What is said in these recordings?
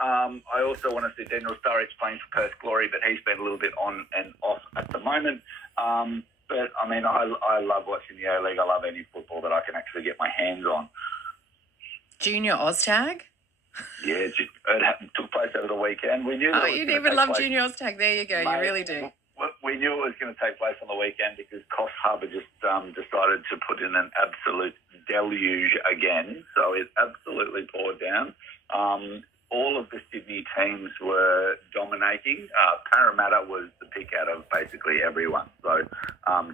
I also want to see Daniel Sturridge playing for Perth Glory, but he's been a little bit on and off at the moment. But, I mean, I love watching the A-League. I love any football that I can actually get my hands on. Junior Oztag? Yeah, it took place over the weekend. We knew that you even love Junior Oztag. There you go. Mate, you really do. We knew it was going to take place on the weekend because Coffs Harbour just decided to put in an absolute deluge again. So it absolutely poured down. All of the Sydney teams were dominating. Parramatta was the pick out of basically everyone. So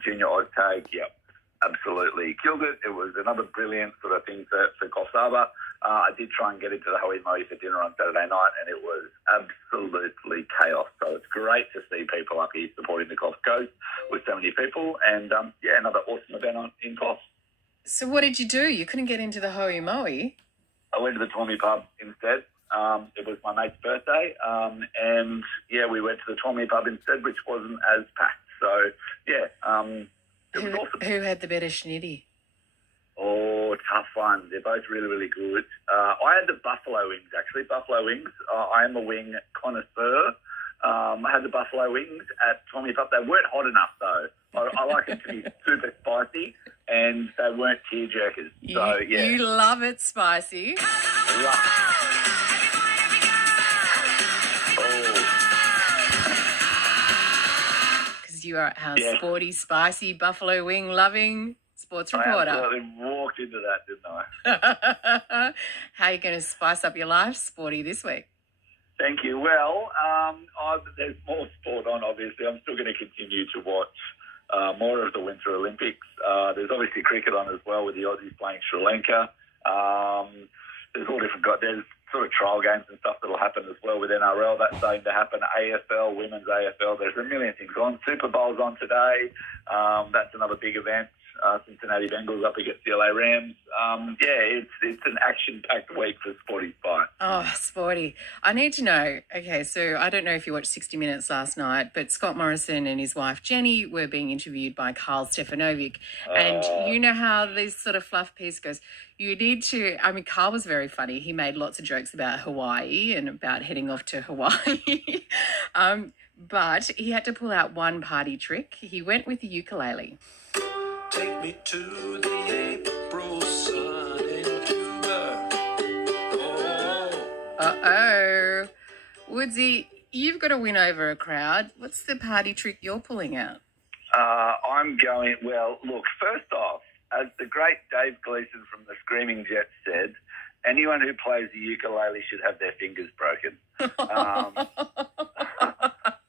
Junior Oztag, yep, absolutely killed it. It was another brilliant sort of thing for Coffs Harbour. I did try and get into the Hoey Moe for dinner on Saturday night, and it was absolutely chaos. So it's great to see people up here supporting the Coffs Coast with so many people. And, another awesome event in Coffs. So what did you do? You couldn't get into the Hoey Moe? I went to the Twomey pub instead. It was my mate's birthday. We went to the Twomey pub instead, which wasn't as packed. So, it was awesome. Who had the better schnitty? Oh, tough one. They're both really, really good. I had the buffalo wings, actually. Buffalo wings. I am a wing connoisseur. I had the buffalo wings at Twomey Pub. They weren't hot enough, though. I like it to be super spicy, and they weren't tear-jerkers. So, yeah. You love it spicy. Because you are our sporty, spicy, buffalo wing loving sports reporter. I absolutely walked into that, didn't I? How are you going to spice up your life, sporty, this week? Thank you. Well, there's more sport on, obviously. I'm still going to continue to watch more of the Winter Olympics. There's obviously cricket on as well with the Aussies playing Sri Lanka. There's all different... There's sort of trial games and stuff that'll happen as well with NRL. That's starting to happen. AFL, women's AFL. There's a million things on. Super Bowl's on today. That's another big event. Cincinnati Bengals up against the LA Rams. It's an action-packed week for Sporty Spy. Oh, Sporty. I need to know, okay, so I don't know if you watched 60 Minutes last night, but Scott Morrison and his wife Jenny were being interviewed by Carl Stefanovic. And you know how this sort of fluff piece goes. You need to, I mean, Carl was very funny. He made lots of jokes about Hawaii and about heading off to Hawaii. But he had to pull out one party trick. He went with the ukulele. Take me to the April sun in Cuba. Uh-oh. Woodsy, you've got to win over a crowd. What's the party trick you're pulling out? Look, first off, as the great Dave Gleason from the Screaming Jets said, anyone who plays the ukulele should have their fingers broken.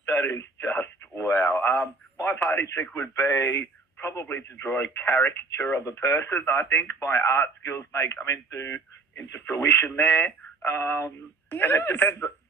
That is just, wow. My party trick would be probably to draw a caricature of a person. I think my art skills may come into fruition there. And it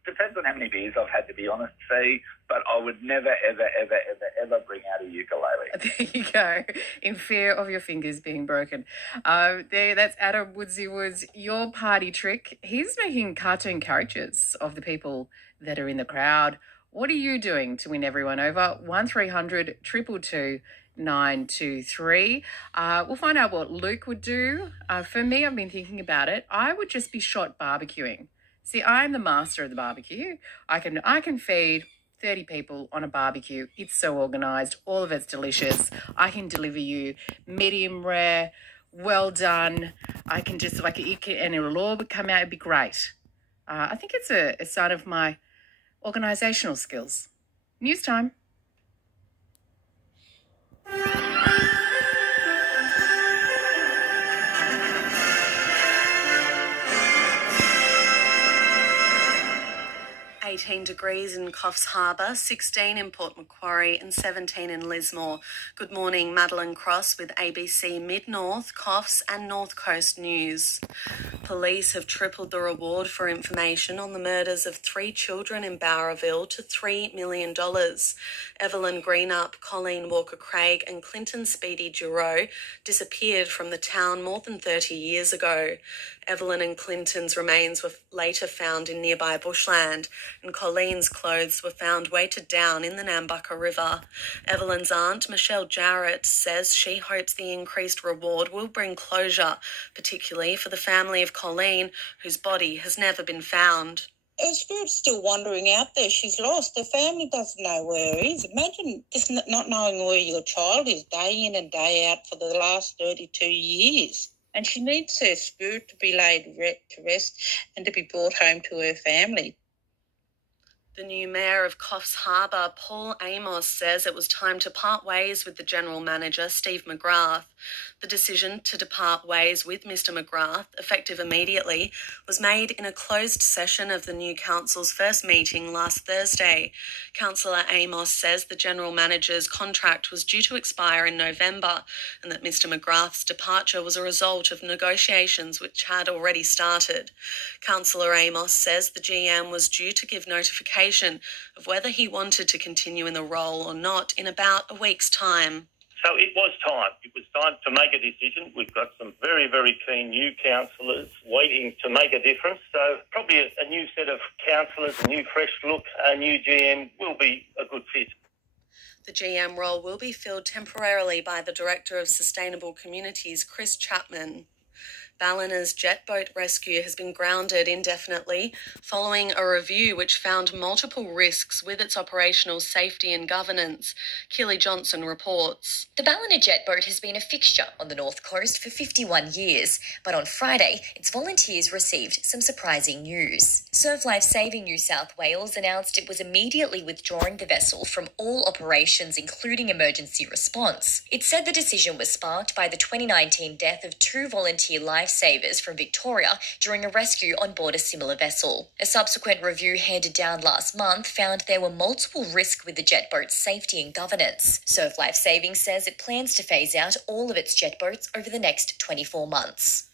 depends on how many beers I've had, to be honest, Fee, but I would never, ever, ever, ever, ever bring out a ukulele. There you go, in fear of your fingers being broken. That's Adam Woodsy Woods, your party trick. He's making cartoon caricatures of the people that are in the crowd. What are you doing to win everyone over? 1300 222 923. We'll find out what Luke would do. For me, I've been thinking about it. I would just be shot barbecuing. See, I'm the master of the barbecue. I can feed 30 people on a barbecue. It's so organised. All of it's delicious. I can deliver you medium rare, well done. I can just and it'll all come out. It'd be great. I think it's a sign of my organisational skills. News time. Degrees in Coffs Harbour, 16 in Port Macquarie and 17 in Lismore. Good morning, Madeline Cross with ABC Mid-North, Coffs and North Coast News. Police have tripled the reward for information on the murders of 3 children in Bowraville to $3 million. Evelyn Greenup, Colleen Walker-Craig and Clinton Speedy Giroux disappeared from the town more than 30 years ago. Evelyn and Clinton's remains were later found in nearby bushland, and Colleen's clothes were found weighted down in the Nambucca River. Evelyn's aunt, Michelle Jarrett, says she hopes the increased reward will bring closure, particularly for the family of Colleen, whose body has never been found. Her spirit's still wandering out there. She's lost. Her family doesn't know where he is. Imagine just not knowing where your child is day in and day out for the last 32 years. And she needs her spirit to be laid to rest and to be brought home to her family. The new mayor of Coffs Harbour, Paul Amos, says it was time to part ways with the general manager, Steve McGrath. The decision to depart ways with Mr McGrath, effective immediately, was made in a closed session of the new council's first meeting last Thursday. Councillor Amos says the general manager's contract was due to expire in November and that Mr McGrath's departure was a result of negotiations which had already started. Councillor Amos says the GM was due to give notification of whether he wanted to continue in the role or not in about a week's time. So it was time. It was time to make a decision. We've got some very, very keen new councillors waiting to make a difference. So probably a new set of councillors, a new fresh look, a new GM will be a good fit. The GM role will be filled temporarily by the Director of Sustainable Communities, Chris Chapman. Ballinar's jet boat rescue has been grounded indefinitely following a review which found multiple risks with its operational safety and governance. Keely Johnson reports. The Ballinar jet boat has been a fixture on the North Coast for 51 years, but on Friday, its volunteers received some surprising news. Surf Life Saving New South Wales announced it was immediately withdrawing the vessel from all operations, including emergency response. It said the decision was sparked by the 2019 death of 2 volunteer lifesavers from Victoria during a rescue on board a similar vessel. A subsequent review handed down last month found there were multiple risks with the jet boat's safety and governance. Surf Life Saving says it plans to phase out all of its jet boats over the next 24 months.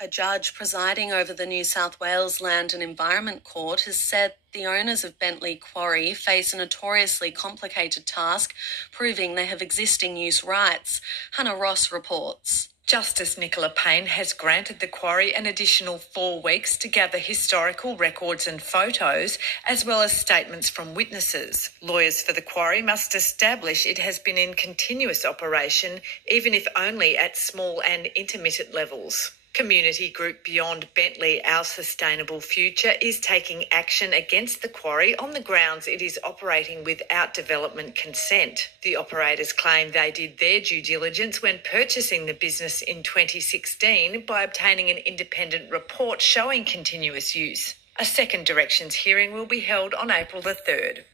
A judge presiding over the New South Wales Land and Environment Court has said the owners of Bentley Quarry face a notoriously complicated task proving they have existing use rights. Hannah Ross reports. Justice Nicola Payne has granted the quarry an additional 4 weeks to gather historical records and photos, as well as statements from witnesses. Lawyers for the quarry must establish it has been in continuous operation, even if only at small and intermittent levels. Community group Beyond Bentley, Our Sustainable Future, is taking action against the quarry on the grounds it is operating without development consent. The operators claim they did their due diligence when purchasing the business in 2016 by obtaining an independent report showing continuous use. A second directions hearing will be held on April the 3rd.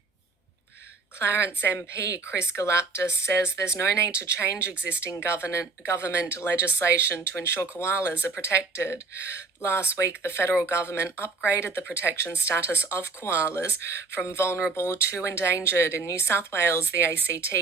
Clarence MP Chris Galaptis says there's no need to change existing government legislation to ensure koalas are protected. Last week, the federal government upgraded the protection status of koalas from vulnerable to endangered in New South Wales, the ACT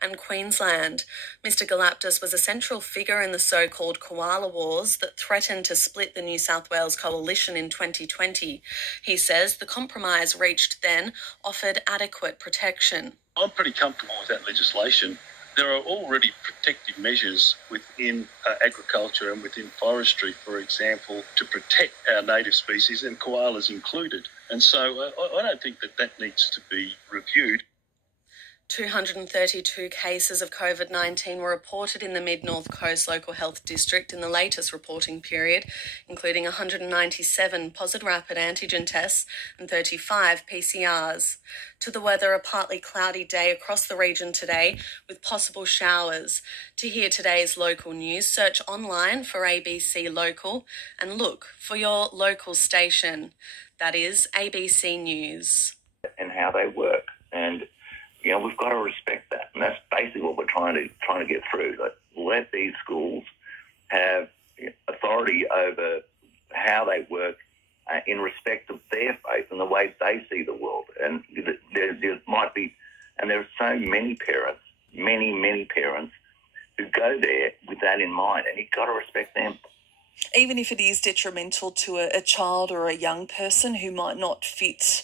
and Queensland. Mr Galaptis was a central figure in the so-called koala wars that threatened to split the New South Wales coalition in 2020. He says the compromise reached then offered adequate protection. I'm pretty comfortable with that legislation. There are already protective measures within agriculture and within forestry, for example, to protect our native species and koalas included. And so I don't think that needs to be reviewed. 232 cases of COVID-19 were reported in the Mid-North Coast Local Health District in the latest reporting period, including 197 positive rapid antigen tests and 35 PCRs. To the weather, a partly cloudy day across the region today with possible showers. To hear today's local news, search online for ABC Local and look for your local station. That is ABC News. And how they work. And you know, we've got to respect that, and that's basically what we're trying to get through. Like, let these schools have authority over how they work in respect of their faith and the way they see the world. And there might be, and there are so many parents, many parents who go there with that in mind, and you've got to respect them. Even if it is detrimental to a child or a young person who might not fit,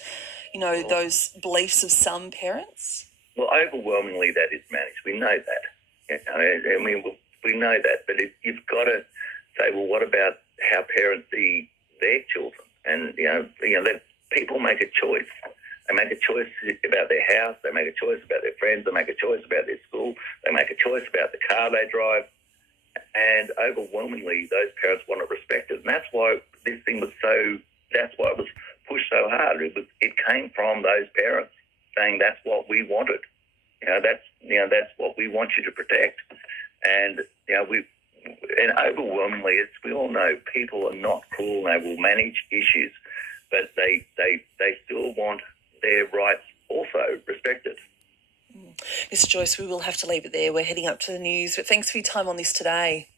those beliefs of some parents? Well, overwhelmingly that is managed. We know that. I mean, we know that. But you've got to say, well, what about how parents see their children? And, let people make a choice. They make a choice about their house. They make a choice about their friends. They make a choice about their school. They make a choice about the car they drive. And overwhelmingly, those parents want to respect it. And that's why this thing was that's why it was pushed so hard. hard. It came from those parents saying that's what we wanted. That's what we want you to protect. And and overwhelmingly, as we all know, people are not cruel. They will manage issues, but they still want their rights also respected. Mr. Joyce, we will have to leave it there. We're heading up to the news, but thanks for your time on this today.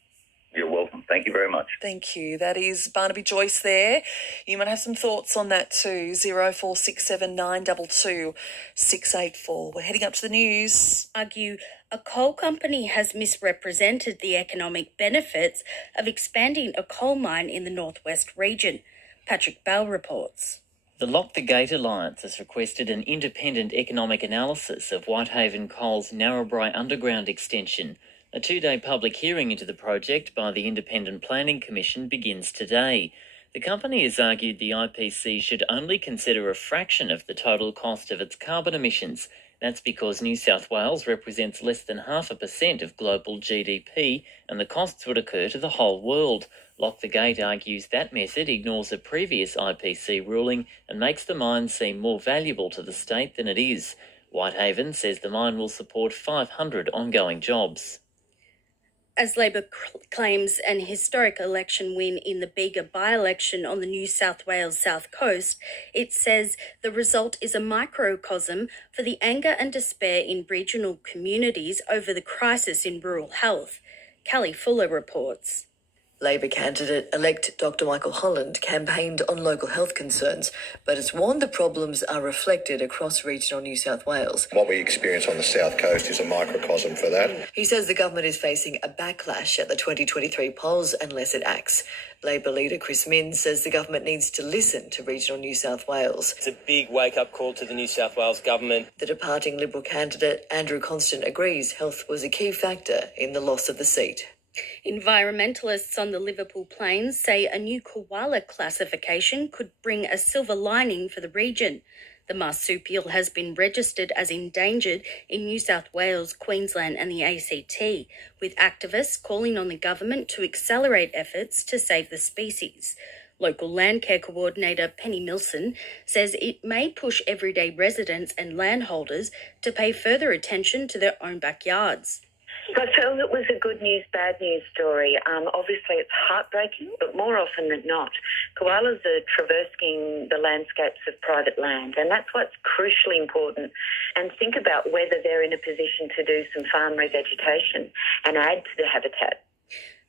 You're welcome. Thank you very much. Thank you. That is Barnaby Joyce there. You might have some thoughts on that too. 0467 922 684. We're heading up to the news. Argue a coal company has misrepresented the economic benefits of expanding a coal mine in the northwest region. Patrick Bell reports. The Lock the Gate Alliance has requested an independent economic analysis of Whitehaven Coal's Narrabri underground extension. A two-day public hearing into the project by the Independent Planning Commission begins today. The company has argued the IPC should only consider a fraction of the total cost of its carbon emissions. That's because New South Wales represents less than 0.5% of global GDP, and the costs would occur to the whole world. Lock the Gate argues that method ignores a previous IPC ruling and makes the mine seem more valuable to the state than it is. Whitehaven says the mine will support 500 ongoing jobs. As Labor claims an historic election win in the Bega by-election on the New South Wales South Coast, it says the result is a microcosm for the anger and despair in regional communities over the crisis in rural health. Callie Fuller reports. Labor candidate-elect Dr Michael Holland campaigned on local health concerns, but has warned the problems are reflected across regional New South Wales. What we experience on the South Coast is a microcosm for that. He says the government is facing a backlash at the 2023 polls unless it acts. Labor leader Chris Minns says the government needs to listen to regional New South Wales. It's a big wake-up call to the New South Wales government. The departing Liberal candidate Andrew Constant agrees health was a key factor in the loss of the seat. Environmentalists on the Liverpool Plains say a new koala classification could bring a silver lining for the region. The marsupial has been registered as endangered in New South Wales, Queensland and the ACT, with activists calling on the government to accelerate efforts to save the species. Local land care coordinator Penny Milson says it may push everyday residents and landholders to pay further attention to their own backyards. So I felt it was a good news, bad news story. Obviously, it's heartbreaking, but more often than not, koalas are traversing the landscapes of private land, and that's what's crucially important. And think about whether they're in a position to do some farm revegetation and add to the habitat.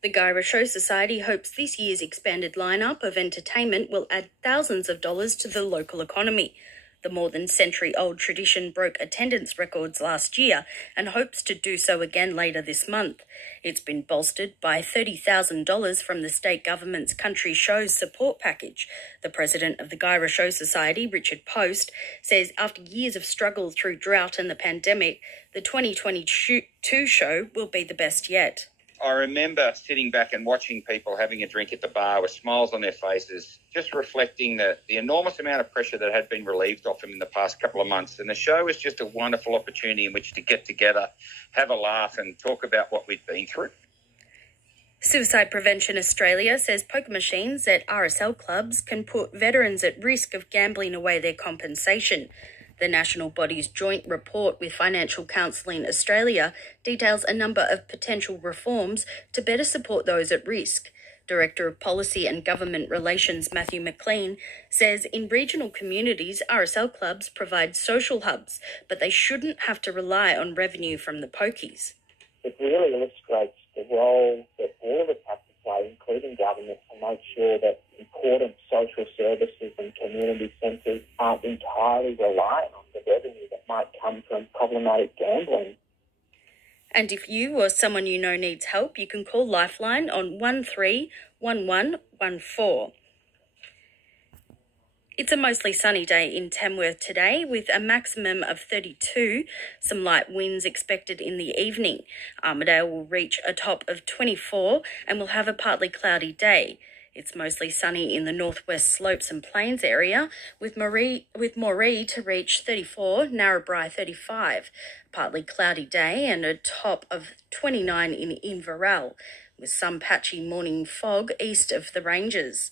The Guy Rochot Society hopes this year's expanded lineup of entertainment will add thousands of dollars to the local economy. The more than century-old tradition broke attendance records last year and hopes to do so again later this month. It's been bolstered by $30,000 from the state government's Country Shows support package. The president of the Guy Rochot Society, Richard Post, says after years of struggle through drought and the pandemic, the 2022 show will be the best yet. I remember sitting back and watching people having a drink at the bar with smiles on their faces, just reflecting the enormous amount of pressure that had been relieved off them in the past couple of months. And the show was just a wonderful opportunity in which to get together, have a laugh and talk about what we'd been through. Suicide Prevention Australia says poker machines at RSL clubs can put veterans at risk of gambling away their compensation. The national body's joint report with Financial Counselling Australia details a number of potential reforms to better support those at risk. Director of Policy and Government Relations Matthew McLean says in regional communities, RSL clubs provide social hubs, but they shouldn't have to rely on revenue from the pokies. It really illustrates the role that all of us have to play, including government, to make sure that important social services and community centres aren't entirely reliant on the revenue that might come from problematic gambling. And if you or someone you know needs help, you can call Lifeline on 131114. It's a mostly sunny day in Tamworth today with a maximum of 32, some light winds expected in the evening. Armidale will reach a top of 24 and will have a partly cloudy day. It's mostly sunny in the northwest slopes and plains area, with Moree to reach 34, Narrabri 35. Partly cloudy day and a top of 29 in Inverell, with some patchy morning fog east of the ranges.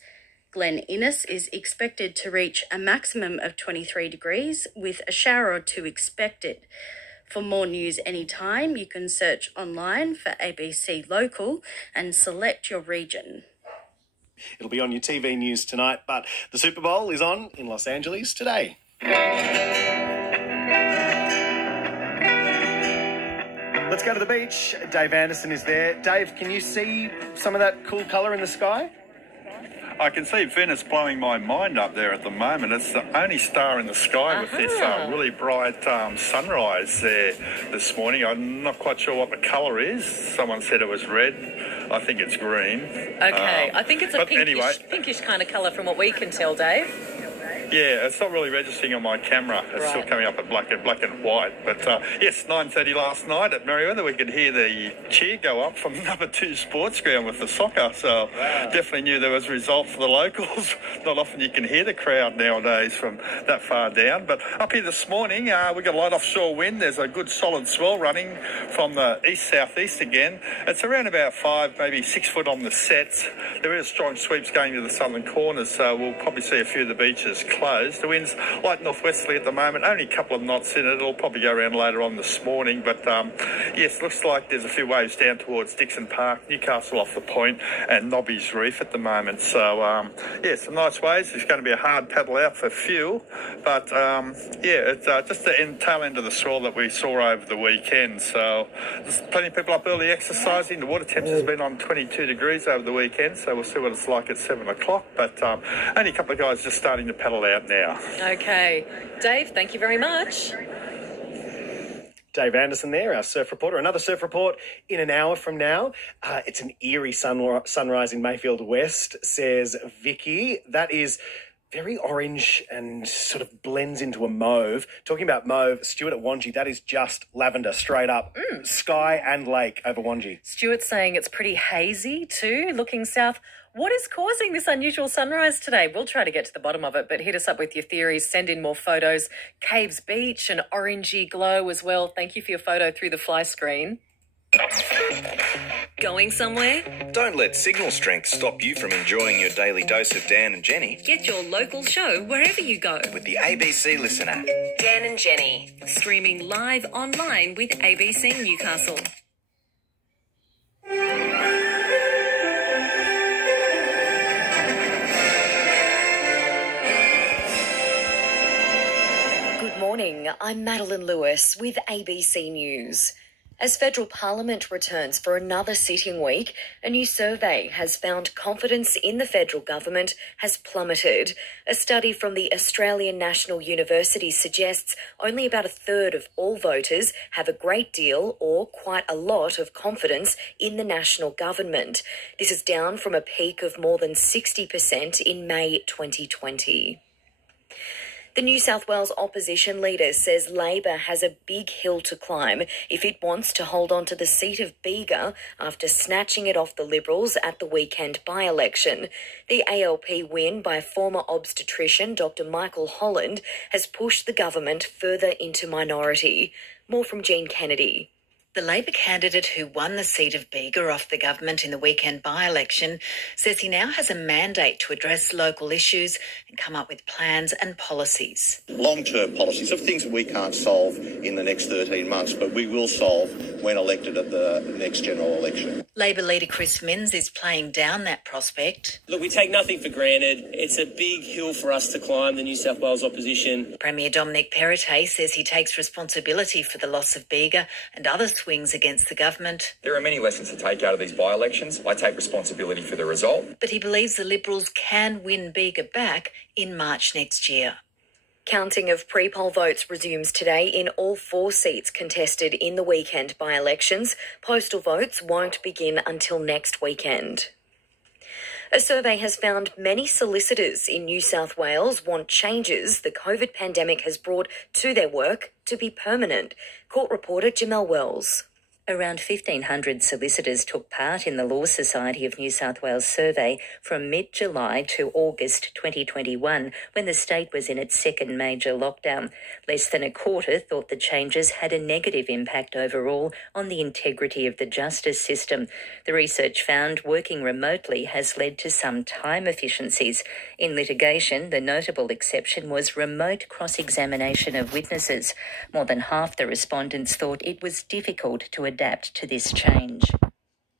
Glen Innes is expected to reach a maximum of 23 degrees with a shower or two expected. For more news anytime, you can search online for ABC Local and select your region. It'll be on your TV news tonight, but the Super Bowl is on in Los Angeles today. Let's go to the beach. Dave Anderson is there. Dave, can you see some of that cool colour in the sky? I can see Venice blowing my mind up there at the moment. It's the only star in the sky with this really bright sunrise there this morning. I'm not quite sure what the colour is. Someone said it was red. I think it's green. Okay, I think it's a pinkish kind of colour from what we can tell, Dave. Yeah, it's not really registering on my camera. It's still coming up at black and white. But yes, 9:30 last night at Merriweather, we could hear the cheer go up from number 2 sports ground with the soccer. So definitely knew there was a result for the locals. Not often you can hear the crowd nowadays from that far down. But up here this morning, we got a light offshore wind. There's a good solid swell running from the east-southeast again. It's around about 5, maybe 6 foot on the sets. There is strong sweeps going to the southern corners, so we'll probably see a few of the beaches closed. The wind's light northwesterly at the moment, only a couple of knots in it. It'll probably go around later on this morning, but yes, looks like there's a few waves down towards Dixon Park, Newcastle off the point, and Nobby's Reef at the moment. So yeah, some nice waves. It's going to be a hard paddle out for few, but yeah, it's just the tail end of the swell that we saw over the weekend. So there's plenty of people up early exercising. The water temperature's been on 22 degrees over the weekend, so we'll see what it's like at 7 o'clock. But only a couple of guys just starting to paddle out now. Okay. Dave, thank you very much. Dave Anderson there, our surf reporter. Another surf report in an hour from now. It's an eerie sunrise in Mayfield West, says Vicky. That is very orange and sort of blends into a mauve. Talking about mauve, Stuart at Wangi, that is just lavender, straight up. Sky and lake over Wangi. Stuart's saying it's pretty hazy too, looking south. What is causing this unusual sunrise today? We'll try to get to the bottom of it, but hit us up with your theories. Send in more photos. Caves Beach, an orangey glow as well. Thank you for your photo through the fly screen. Going somewhere? Don't let signal strength stop you from enjoying your daily dose of Dan and Jenny. Get your local show wherever you go. With the ABC Listen app. Dan and Jenny. Streaming live online with ABC Newcastle. Good morning, I'm Madeline Lewis with ABC News. As federal parliament returns for another sitting week, a new survey has found confidence in the federal government has plummeted. A study from the Australian National University suggests only about a third of all voters have a great deal or quite a lot of confidence in the national government. This is down from a peak of more than 60% in May 2020. The New South Wales opposition leader says Labor has a big hill to climb if it wants to hold on to the seat of Bega after snatching it off the Liberals at the weekend by-election. The ALP win by former obstetrician Dr. Michael Holland has pushed the government further into minority. More from Jean Kennedy. The Labor candidate who won the seat of Bega off the government in the weekend by-election says he now has a mandate to address local issues and come up with plans and policies. Long-term policies of things that we can't solve in the next 13 months, but we will solve when elected at the next general election. Labor leader Chris Minns is playing down that prospect. Look, we take nothing for granted. It's a big hill for us to climb, the New South Wales opposition. Premier Dominic Perrottet says he takes responsibility for the loss of Bega and other swings against the government. There are many lessons to take out of these by-elections. I take responsibility for the result. But he believes the Liberals can win Bega back in March next year. Counting of pre-poll votes resumes today in all 4 seats contested in the weekend by-elections. Postal votes won't begin until next weekend. A survey has found many solicitors in New South Wales want changes the COVID pandemic has brought to their work to be permanent. Court reporter Jamel Wells. Around 1,500 solicitors took part in the Law Society of New South Wales survey from mid-July to August 2021, when the state was in its second major lockdown. Less than a quarter thought the changes had a negative impact overall on the integrity of the justice system. The research found working remotely has led to some time efficiencies. In litigation, the notable exception was remote cross-examination of witnesses. More than half the respondents thought it was difficult to adapt to this change.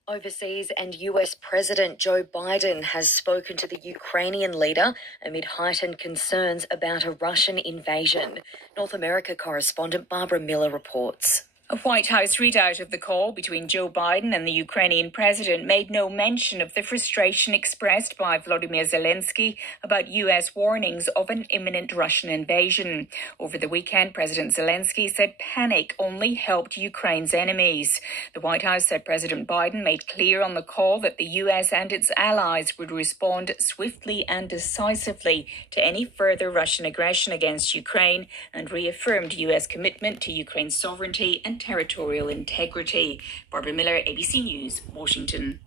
Overseas, and US President Joe Biden has spoken to the Ukrainian leader amid heightened concerns about a Russian invasion. North America correspondent Barbara Miller reports. A White House readout of the call between Joe Biden and the Ukrainian president made no mention of the frustration expressed by Volodymyr Zelensky about US warnings of an imminent Russian invasion. Over the weekend, President Zelensky said panic only helped Ukraine's enemies. The White House said President Biden made clear on the call that the US and its allies would respond swiftly and decisively to any further Russian aggression against Ukraine, and reaffirmed US commitment to Ukraine's sovereignty and territorial integrity. Barbara Miller, ABC News, Washington.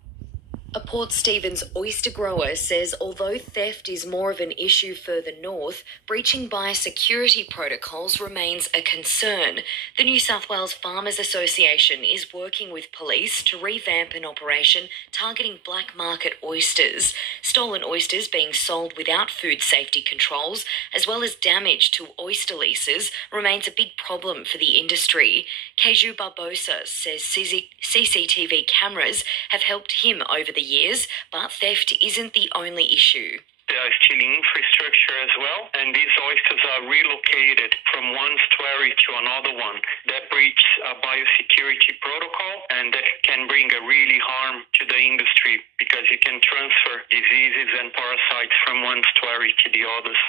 A Port Stephens oyster grower says although theft is more of an issue further north, breaching biosecurity protocols remains a concern. The New South Wales Farmers Association is working with police to revamp an operation targeting black market oysters. Stolen oysters being sold without food safety controls, as well as damage to oyster leases, remains a big problem for the industry. Keju Barbosa says CCTV cameras have helped him over the years, but theft isn't the only issue. There is still infrastructure as well, and these oysters are relocated from one estuary to another one. That breach a biosecurity protocol, and that can bring a really harm to the industry because you can transfer diseases and parasites from one estuary to the others.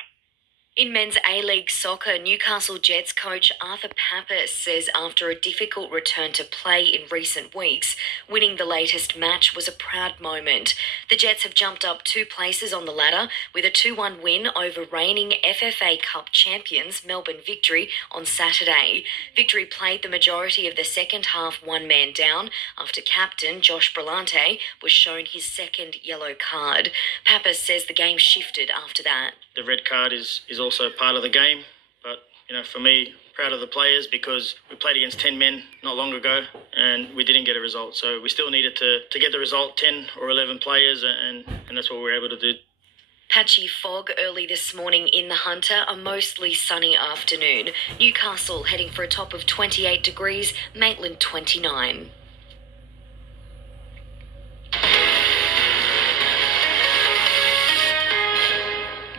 In men's A-League soccer, Newcastle Jets coach Arthur Pappas says after a difficult return to play in recent weeks, winning the latest match was a proud moment. The Jets have jumped up 2 places on the ladder with a 2-1 win over reigning FFA Cup champions Melbourne Victory on Saturday. Victory played the majority of the second half one man down after captain Josh Brillante was shown his second yellow card. Pappas says the game shifted after that. The red card is also part of the game, but for me, proud of the players because we played against 10 men not long ago and we didn't get a result. So we still needed to get the result, 10 or 11 players, and that's what we were able to do. Patchy fog early this morning in the Hunter, a mostly sunny afternoon. Newcastle heading for a top of 28 degrees, Maitland 29.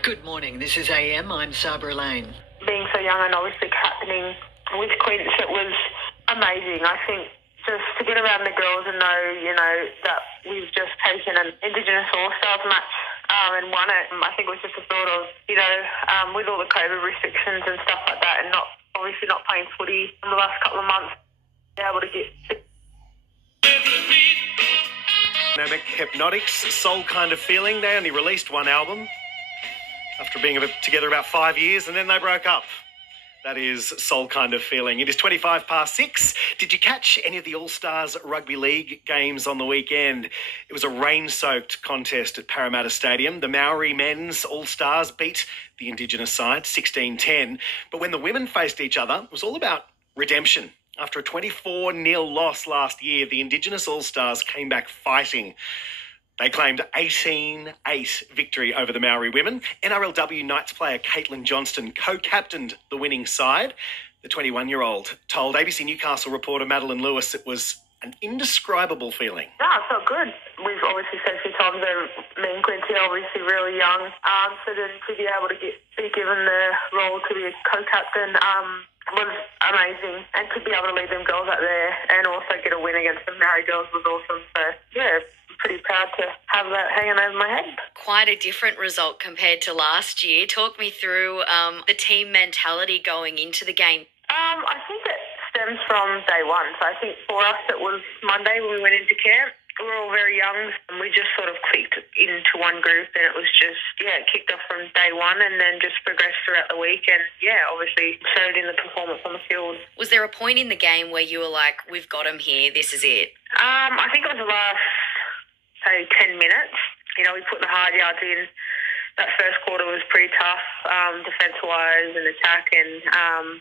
Good morning, this is AM, I'm Sabra Lane. Being so young and obviously captaining with Quince, it was amazing. I think just to get around the girls and know, that we've just taken an Indigenous All-Stars match and won it. I think it was just a thought of, with all the COVID restrictions and stuff like that, and obviously not playing footy in the last couple of months, be able to get... Dynamic Hypnotics, Soul Kind of Feeling. They only released one album after being together about 5 years, and then they broke up. That is Soul Kind of Feeling. It is 6:25. Did you catch any of the All-Stars Rugby League games on the weekend? It was a rain-soaked contest at Parramatta Stadium. The Maori men's All-Stars beat the Indigenous side 16-10. But when the women faced each other, it was all about redemption. After a 24-0 loss last year, the Indigenous All-Stars came back fighting. They claimed 18-8 victory over the Maori women. NRLW Knights player Caitlin Johnston co-captained the winning side. The 21-year-old told ABC Newcastle reporter Madeline Lewis it was an indescribable feeling. Yeah, it felt good. We've obviously said a few times that me and Quincy are obviously really young. So then to be able to be given the role to be a co-captain was amazing. And to be able to lead them girls out there and also get a win against the Maori girls was awesome. So, yeah, pretty proud to have that hanging over my head. Quite a different result compared to last year. Talk me through the team mentality going into the game. I think it stems from day one. So I think for us it was Monday when we went into camp. we're all very young. And we just sort of clicked into one group, and it was just, it kicked off from day one and then just progressed throughout the week. And, obviously showed in the performance on the field. Was there a point in the game where you were like, we've got them here, this is it? I think it was the last, say, 10 minutes. We put the hard yards in. That first quarter was pretty tough, defence-wise and attack. And,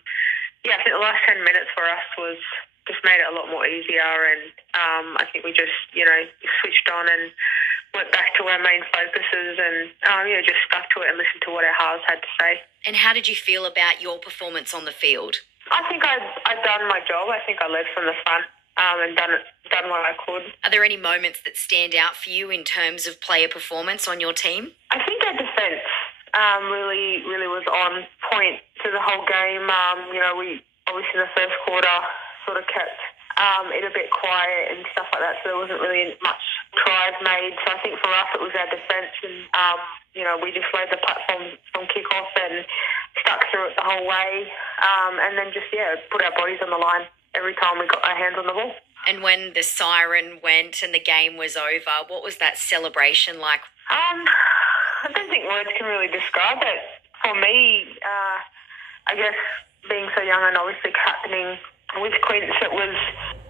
I think the last 10 minutes for us was just made it a lot more easier. And I think we just, switched on and went back to our main focuses and, just stuck to it and listened to what our halves had to say. And how did you feel about your performance on the field? I think I'd done my job. I think I led from the front and done what I could. Are there any moments that stand out for you in terms of player performance on your team? I think our defence really was on point to the whole game. We obviously in the first quarter sort of kept it a bit quiet and stuff like that, so there wasn't really much tries made. So I think for us it was our defence, and we just laid the platform from kick-off and stuck through it the whole way, and then just put our bodies on the line every time we got our hands on the ball. And when the siren went and the game was over, what was that celebration like? I don't think words can really describe it. For me, I guess being so young and obviously captaining with Quince, it was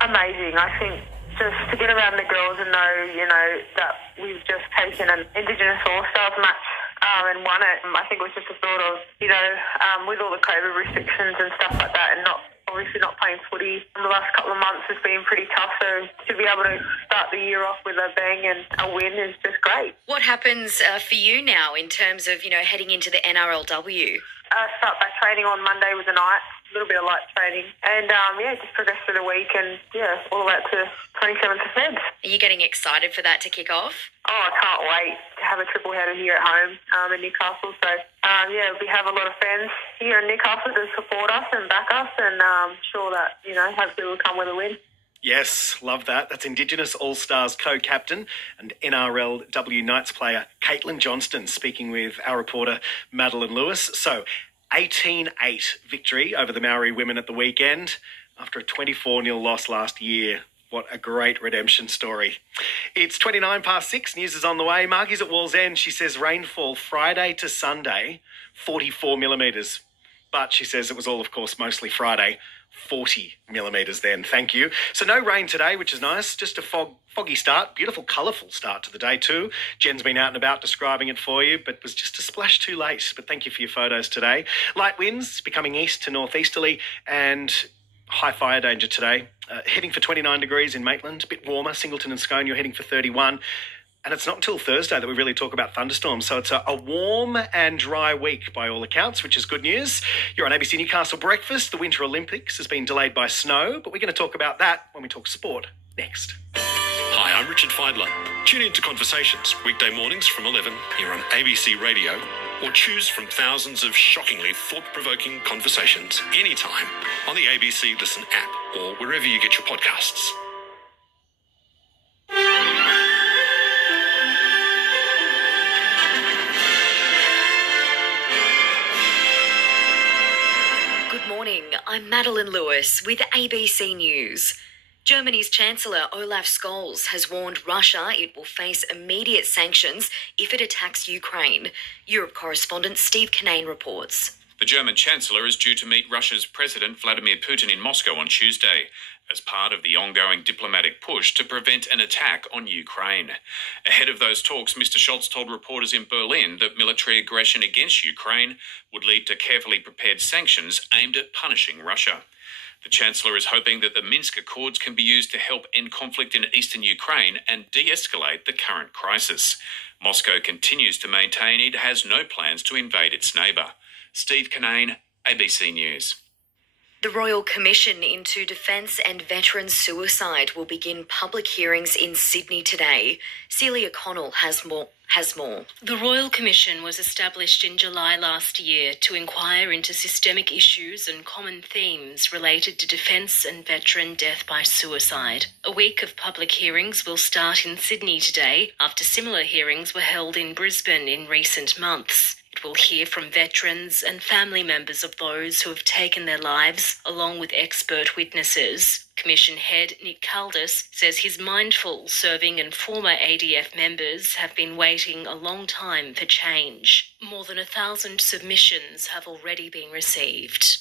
amazing. I think just to get around the girls and know, that we've just taken an Indigenous All-Stars match and won it. I think it was just a thought of, with all the COVID restrictions and stuff like that, and obviously not playing footy in the last couple of months has been pretty tough. So to be able to start the year off with a bang and a win is just great. What happens for you now in terms of, heading into the NRLW? Start back training on Monday with the night, a little bit of light training, and just progress through the week and all the way up to 27th of Feb. Are you getting excited for that to kick off? Oh, I can't wait to have a triple header here at home in Newcastle. So we have a lot of fans here in Newcastle to support us and back us, and I'm sure that hopefully we'll come with a win. Yes, love that. That's Indigenous All-Stars co-captain and NRLW Knights player Caitlin Johnston speaking with our reporter Madeline Lewis. So, 18-8 victory over the Maori women at the weekend after a 24-0 loss last year. What a great redemption story. It's 6:29. News is on the way. Margie's at Wallsend. She says rainfall Friday to Sunday, 44 millimetres. But she says it was all, of course, mostly Friday. 40 millimetres then. Thank you. So no rain today, which is nice. Just a foggy start. Beautiful, colourful start to the day too. Jen's been out and about describing it for you, but was just a splash too late. But thank you for your photos today. Light winds becoming east to northeasterly and high fire danger today. Heading for 29 degrees in Maitland. A bit warmer. Singleton and Scone, you're heading for 31. And it's not until Thursday that we really talk about thunderstorms. So it's a warm and dry week by all accounts, which is good news. You're on ABC Newcastle Breakfast. The Winter Olympics has been delayed by snow, but we're going to talk about that when we talk sport next. Hi, I'm Richard Feidler. Tune in to Conversations, weekday mornings from 11 here on ABC Radio, or choose from thousands of shockingly thought-provoking conversations anytime on the ABC Listen app or wherever you get your podcasts. I'm Madeline Lewis with ABC News. Germany's Chancellor Olaf Scholz has warned Russia it will face immediate sanctions if it attacks Ukraine. Europe correspondent Steve Kinane reports. The German Chancellor is due to meet Russia's President Vladimir Putin in Moscow on Tuesday as part of the ongoing diplomatic push to prevent an attack on Ukraine. Ahead of those talks, Mr. Scholz told reporters in Berlin that military aggression against Ukraine would lead to carefully prepared sanctions aimed at punishing Russia. The Chancellor is hoping that the Minsk Accords can be used to help end conflict in eastern Ukraine and de-escalate the current crisis. Moscow continues to maintain it has no plans to invade its neighbour. Steve Kinane, ABC News. The Royal Commission into Defence and Veterans Suicide will begin public hearings in Sydney today. Celia Connell has more. The Royal Commission was established in July last year to inquire into systemic issues and common themes related to defence and veteran death by suicide. A week of public hearings will start in Sydney today after similar hearings were held in Brisbane in recent months. It will hear from veterans and family members of those who have taken their lives, along with expert witnesses. Commission head Nick Caldas says he's mindful serving and former ADF members have been waiting a long time for change. More than 1,000 submissions have already been received.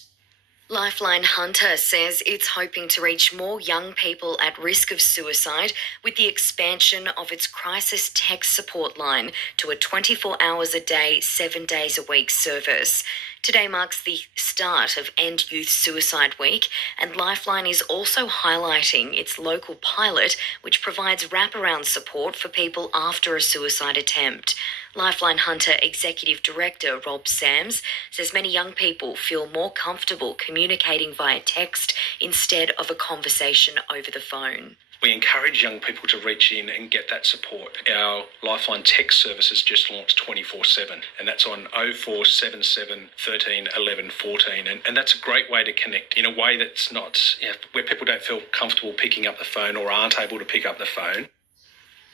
Lifeline Hunter says it's hoping to reach more young people at risk of suicide with the expansion of its crisis text support line to a 24 hours a day, 7 days a week service. Today marks the start of End Youth Suicide Week, and Lifeline is also highlighting its local pilot, which provides wraparound support for people after a suicide attempt. Lifeline Hunter Executive Director Rob Sams says many young people feel more comfortable communicating via text instead of a conversation over the phone. We encourage young people to reach in and get that support. Our Lifeline text service has just launched 24/7, and that's on 0477 13 11 14. And that's a great way to connect in a way that's not, where people don't feel comfortable picking up the phone or aren't able to pick up the phone.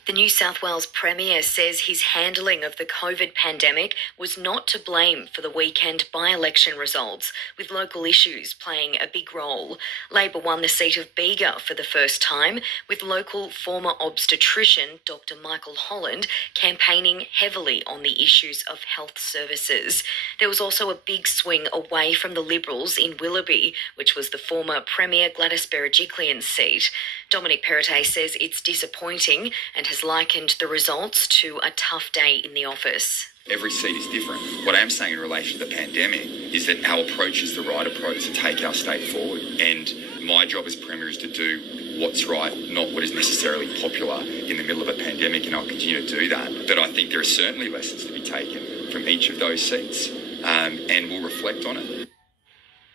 The New South Wales Premier says his handling of the COVID pandemic was not to blame for the weekend by-election results, with local issues playing a big role. Labor won the seat of Bega for the first time, with local former obstetrician Dr Michael Holland campaigning heavily on the issues of health services. There was also a big swing away from the Liberals in Willoughby, which was the former Premier Gladys Berejiklian's seat. Dominic Perrottet says it's disappointing and has likened the results to a tough day in the office. Every seat is different. What I am saying in relation to the pandemic is that our approach is the right approach to take our state forward. And my job as Premier is to do what's right, not what is necessarily popular in the middle of a pandemic, and I'll continue to do that. But I think there are certainly lessons to be taken from each of those seats, and we'll reflect on it.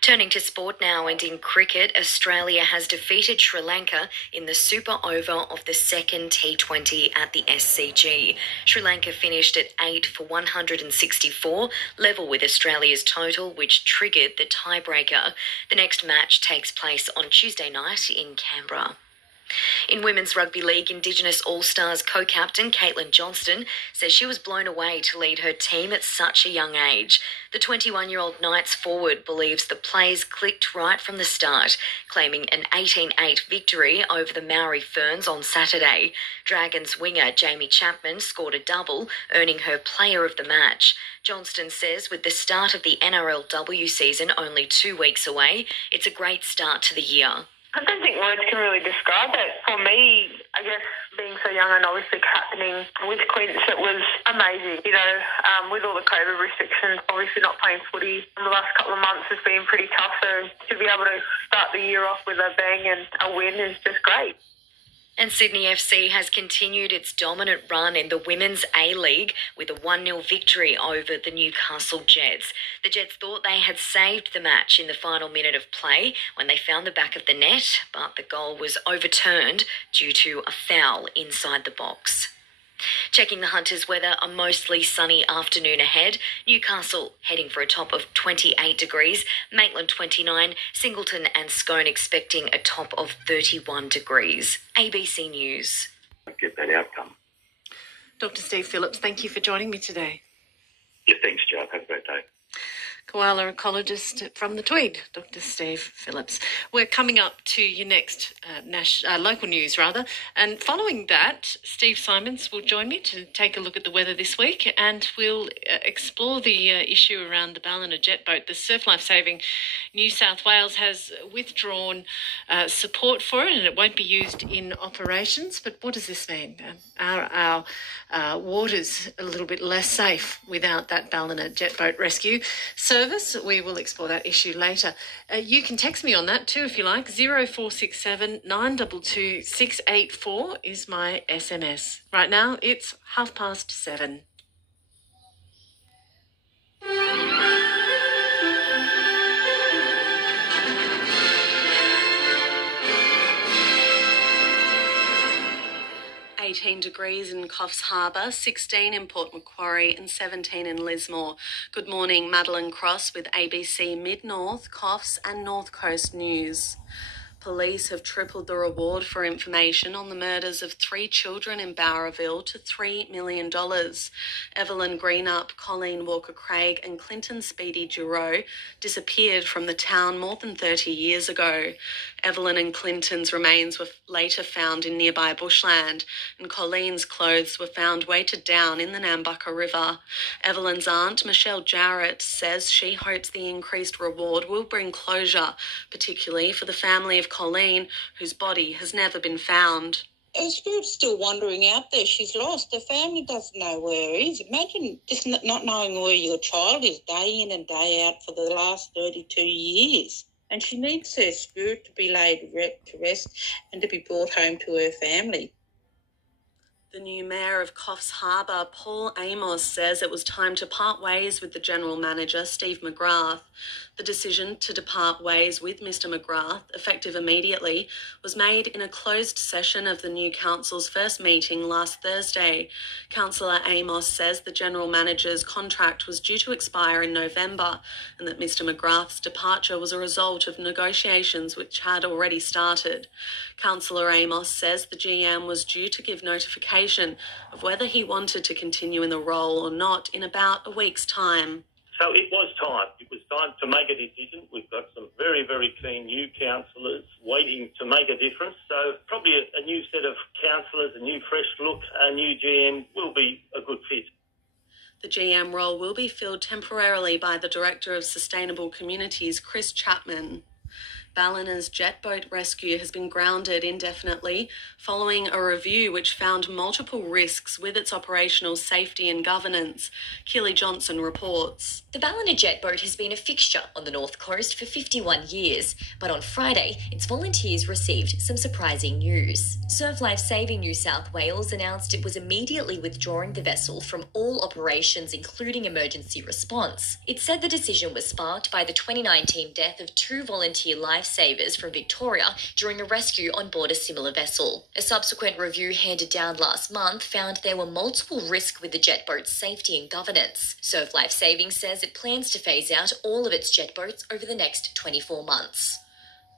Turning to sport now, and in cricket, Australia has defeated Sri Lanka in the super over of the second T20 at the SCG. Sri Lanka finished at 8 for 164, level with Australia's total, which triggered the tiebreaker. The next match takes place on Tuesday night in Canberra. In Women's Rugby League, Indigenous All-Stars co-captain Caitlin Johnston says she was blown away to lead her team at such a young age. The 21-year-old Knights forward believes the plays clicked right from the start, claiming an 18-8 victory over the Maori Ferns on Saturday. Dragons winger Jamie Chapman scored a double, earning her player of the match. Johnston says with the start of the NRLW season only 2 weeks away, it's a great start to the year. I don't think words can really describe it. For me, I guess being so young and obviously captaining with Quince, it was amazing. With all the COVID restrictions, obviously not playing footy in the last couple of months has been pretty tough. So to be able to start the year off with a bang and a win is just great. And Sydney FC has continued its dominant run in the Women's A-League with a 1-0 victory over the Newcastle Jets. The Jets thought they had saved the match in the final minute of play when they found the back of the net, but the goal was overturned due to a foul inside the box. Checking the Hunters' weather, a mostly sunny afternoon ahead. Newcastle heading for a top of 28 degrees, Maitland 29, Singleton and Scone expecting a top of 31 degrees. ABC News. Get that outcome. Dr. Steve Phillips, thank you for joining me today. Yeah, thanks, Joe. Have a great day. Koala ecologist from the Tweed, Dr. Steve Phillips. We're coming up to your next local news, and following that, Steve Simons will join me to take a look at the weather this week, and we'll explore the issue around the Ballina jet boat. The Surf Life Saving New South Wales has withdrawn support for it, and it won't be used in operations. But what does this mean? Are our waters a little bit less safe without that Ballina jet boat rescue service? We will explore that issue later. You can text me on that too if you like. 0467 922 684 is my SMS. Right now it's 7:30. 18 degrees in Coffs Harbour, 16 in Port Macquarie and 17 in Lismore. Good morning, Madeline Cross with ABC Mid-North, Coffs and North Coast News. Police have tripled the reward for information on the murders of 3 children in Bowraville to $3 million. Evelyn Greenup, Colleen Walker-Craig and Clinton Speedy Giroux disappeared from the town more than 30 years ago. Evelyn and Clinton's remains were later found in nearby bushland, and Colleen's clothes were found weighted down in the Nambucca River. Evelyn's aunt, Michelle Jarrett, says she hopes the increased reward will bring closure, particularly for the family of Colleen, whose body has never been found. Her spirit's still wandering out there. She's lost. The family doesn't know where he is. Imagine just not knowing where your child is day in and day out for the last 32 years. And she needs her spirit to be laid to rest and to be brought home to her family. The new mayor of Coffs Harbour, Paul Amos, says it was time to part ways with the general manager, Steve McGrath. The decision to depart ways with Mr McGrath, effective immediately, was made in a closed session of the new council's first meeting last Thursday. Councillor Amos says the general manager's contract was due to expire in November and that Mr McGrath's departure was a result of negotiations which had already started. Councillor Amos says the GM was due to give notification of whether he wanted to continue in the role or not in about a week's time. So it was time. It was time to make a decision. We've got some very, very keen new councillors waiting to make a difference. So probably a new set of councillors, a new fresh look, a new GM will be a good fit. The GM role will be filled temporarily by the Director of Sustainable Communities, Chris Chapman. Ballinar's jet boat rescue has been grounded indefinitely following a review which found multiple risks with its operational safety and governance. Keely Johnson reports. The Ballinar jet boat has been a fixture on the North Coast for 51 years, but on Friday, its volunteers received some surprising news. Surf Life Saving New South Wales announced it was immediately withdrawing the vessel from all operations, including emergency response. It said the decision was sparked by the 2019 death of 2 volunteer lifesavers from Victoria during a rescue on board a similar vessel. A subsequent review handed down last month found there were multiple risks with the jet boat's safety and governance. Surf Life Saving says it plans to phase out all of its jet boats over the next 24 months.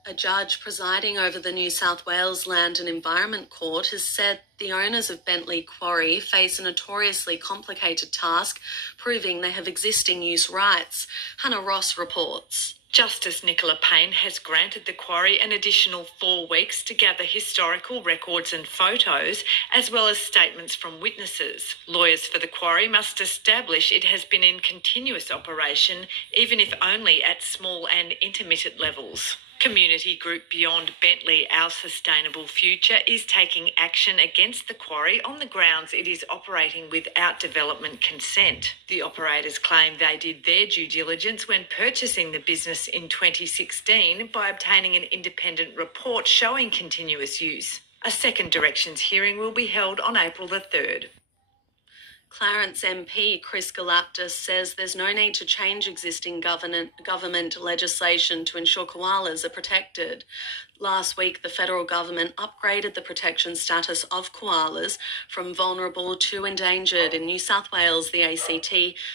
A judge presiding over the New South Wales Land and Environment Court has said the owners of Bentley Quarry face a notoriously complicated task proving they have existing use rights. Hannah Ross reports. Justice Nicola Payne has granted the quarry an additional 4 weeks to gather historical records and photos, as well as statements from witnesses. Lawyers for the quarry must establish it has been in continuous operation, even if only at small and intermittent levels. Community group Beyond Bentley, Our Sustainable Future, is taking action against the quarry on the grounds it is operating without development consent. The operators claim they did their due diligence when purchasing the business in 2016 by obtaining an independent report showing continuous use. A second directions hearing will be held on April the 3rd. Clarence MP Chris Galaptis says there's no need to change existing government legislation to ensure koalas are protected. Last week, the federal government upgraded the protection status of koalas from vulnerable to endangered in New South Wales, the ACT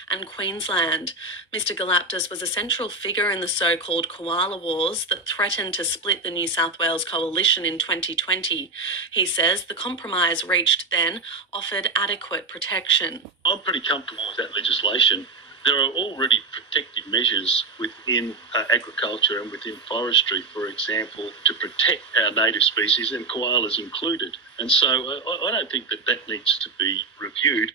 and Queensland. Mr Galaptis was a central figure in the so-called koala wars that threatened to split the New South Wales coalition in 2020. He says the compromise reached then offered adequate protection. I'm pretty comfortable with that legislation. There are already protective measures within agriculture and within forestry, for example, to protect our native species and koalas included. And so I don't think that needs to be reviewed.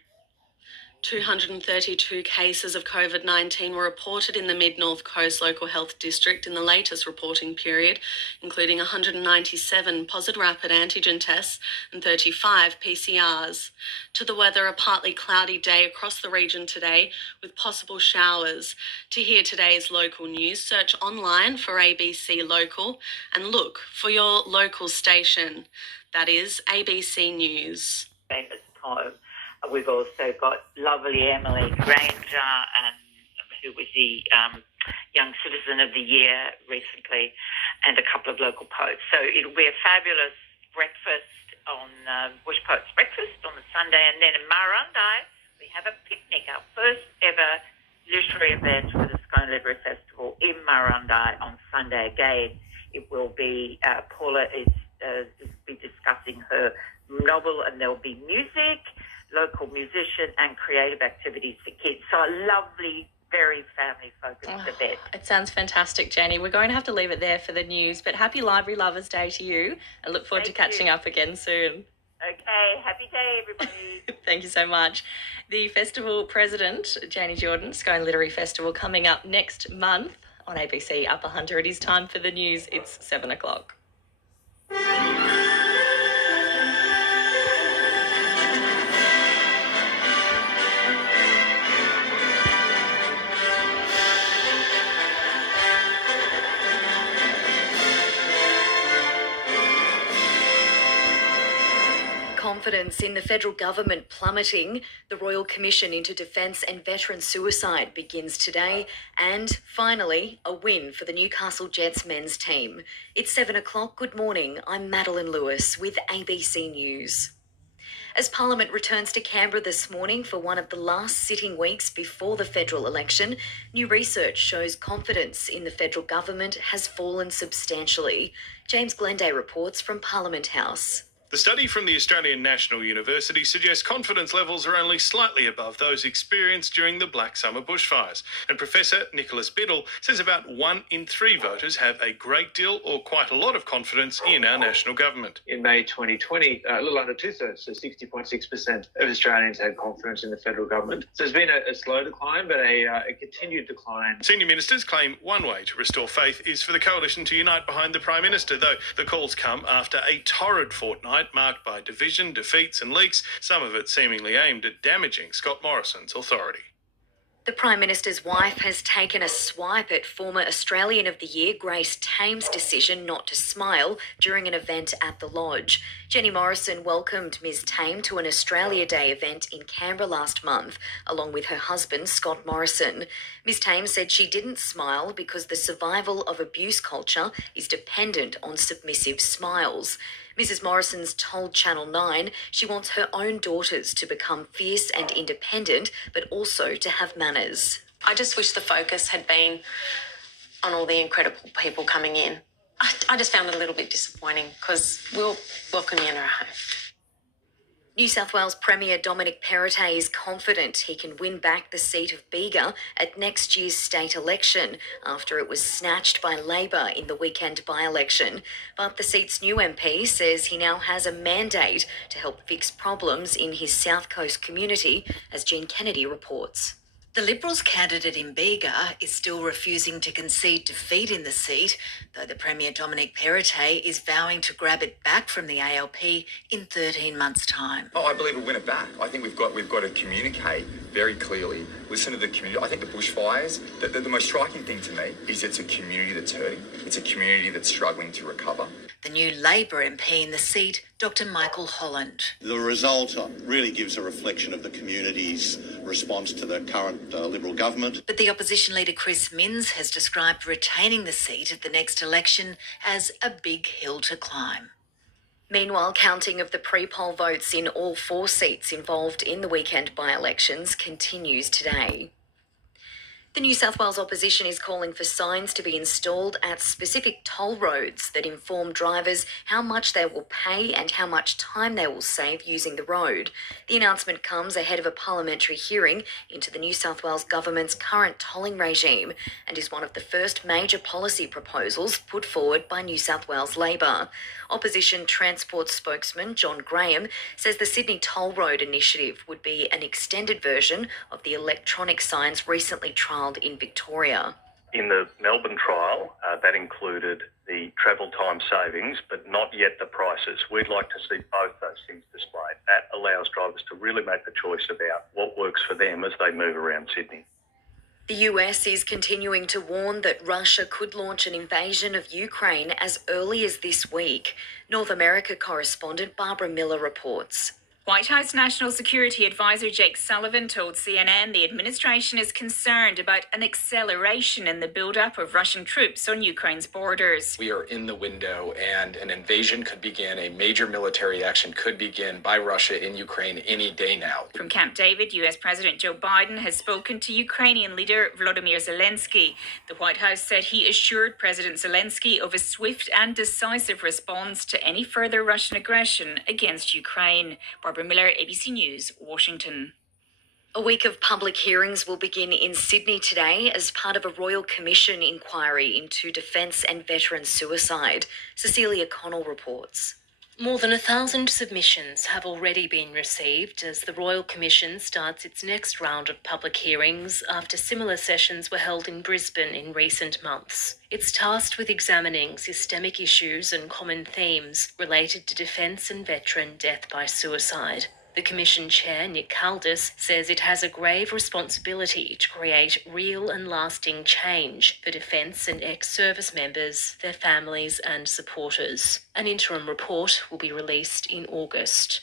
232 cases of COVID-19 were reported in the Mid-North Coast Local Health District in the latest reporting period, including 197 positive rapid antigen tests and 35 PCRs. To the weather, a partly cloudy day across the region today with possible showers. To hear today's local news, search online for ABC Local and look for your local station. That is ABC News. We've also got lovely Emily Granger, who was the Young Citizen of the Year recently, and a couple of local poets. So it'll be a fabulous breakfast on Bush Poets Breakfast on the Sunday, and then in Marundai we have a picnic, our first ever literary event for the Scone Literary Festival in Marundai on Sunday again. It will be, Paula is be discussing her novel, and there'll be music, local musician and creative activities for kids. So a lovely, very family-focused event. It sounds fantastic, Jenny. We're going to have to leave it there for the news, but happy Library Lovers Day to you. I look forward to catching up again soon. Okay, happy day, everybody. Thank you so much. The festival president, Janie Jordan, Scone Literary Festival, coming up next month on ABC Upper Hunter. It is time for the news. It's 7 o'clock. Confidence in the federal government plummeting. The Royal Commission into Defence and Veteran Suicide begins today. And finally, a win for the Newcastle Jets men's team. It's 7 o'clock. Good morning. I'm Madeline Lewis with ABC News. As Parliament returns to Canberra this morning for one of the last sitting weeks before the federal election, new research shows confidence in the federal government has fallen substantially. James Glenday reports from Parliament House. The study from the Australian National University suggests confidence levels are only slightly above those experienced during the Black Summer bushfires. And Professor Nicholas Biddle says about 1 in 3 voters have a great deal or quite a lot of confidence in our national government. In May 2020, a little under two-thirds, so 60.6% of Australians had confidence in the federal government. So there's been a slow decline, but a continued decline. Senior ministers claim one way to restore faith is for the coalition to unite behind the Prime Minister, though the calls come after a torrid fortnight marked by division, defeats and leaks, some of it seemingly aimed at damaging Scott Morrison's authority. The Prime Minister's wife has taken a swipe at former Australian of the Year Grace Tame's decision not to smile during an event at the Lodge. Jenny Morrison welcomed Ms Tame to an Australia Day event in Canberra last month, along with her husband, Scott Morrison. Ms Tame said she didn't smile because the survival of abuse culture is dependent on submissive smiles. Mrs Morrison's told Channel 9 she wants her own daughters to become fierce and independent, but also to have manners. I just wish the focus had been on all the incredible people coming in. I just found it a little bit disappointing because we'll welcome you in our home. New South Wales Premier Dominic Perrottet is confident he can win back the seat of Bega at next year's state election after it was snatched by Labor in the weekend by-election. But the seat's new MP says he now has a mandate to help fix problems in his South Coast community, as Jean Kennedy reports. The Liberals candidate in Bega is still refusing to concede defeat in the seat, though the Premier Dominic Perrottet is vowing to grab it back from the ALP in 13 months' time. Oh, I believe we'll win it back. I think we've got to communicate very clearly, listen to the community. I think the bushfires, the most striking thing to me is it's a community that's hurting. It's a community that's struggling to recover. The new Labor MP in the seat, Dr Michael Holland. The result really gives a reflection of the community's response to the current Liberal government. But the opposition leader Chris Minns has described retaining the seat at the next election as a big hill to climb. Meanwhile, counting of the pre-poll votes in all 4 seats involved in the weekend by-elections continues today. The New South Wales opposition is calling for signs to be installed at specific toll roads that inform drivers how much they will pay and how much time they will save using the road. The announcement comes ahead of a parliamentary hearing into the New South Wales government's current tolling regime and is one of the first major policy proposals put forward by New South Wales Labor. Opposition Transport spokesman John Graham says the Sydney Toll Road initiative would be an extended version of the electronic signs recently trialled in Victoria. In the Melbourne trial, that included the travel time savings, but not yet the prices. We'd like to see both those things displayed. That allows drivers to really make the choice about what works for them as they move around Sydney. The US is continuing to warn that Russia could launch an invasion of Ukraine as early as this week. North America correspondent Barbara Miller reports. White House National Security Advisor Jake Sullivan told CNN the administration is concerned about an acceleration in the buildup of Russian troops on Ukraine's borders. We are in the window and an invasion could begin, a major military action could begin by Russia in Ukraine any day now. From Camp David, US President Joe Biden has spoken to Ukrainian leader Volodymyr Zelensky. The White House said he assured President Zelensky of a swift and decisive response to any further Russian aggression against Ukraine. Barbara Miller, ABC News, Washington. A week of public hearings will begin in Sydney today as part of a Royal Commission inquiry into defence and veteran suicide. Cecilia Connell reports. More than 1,000 submissions have already been received as the Royal Commission starts its next round of public hearings after similar sessions were held in Brisbane in recent months. It's tasked with examining systemic issues and common themes related to defence and veteran death by suicide. The Commission Chair, Nick Caldis, says it has a grave responsibility to create real and lasting change for defence and ex-service members, their families and supporters. An interim report will be released in August.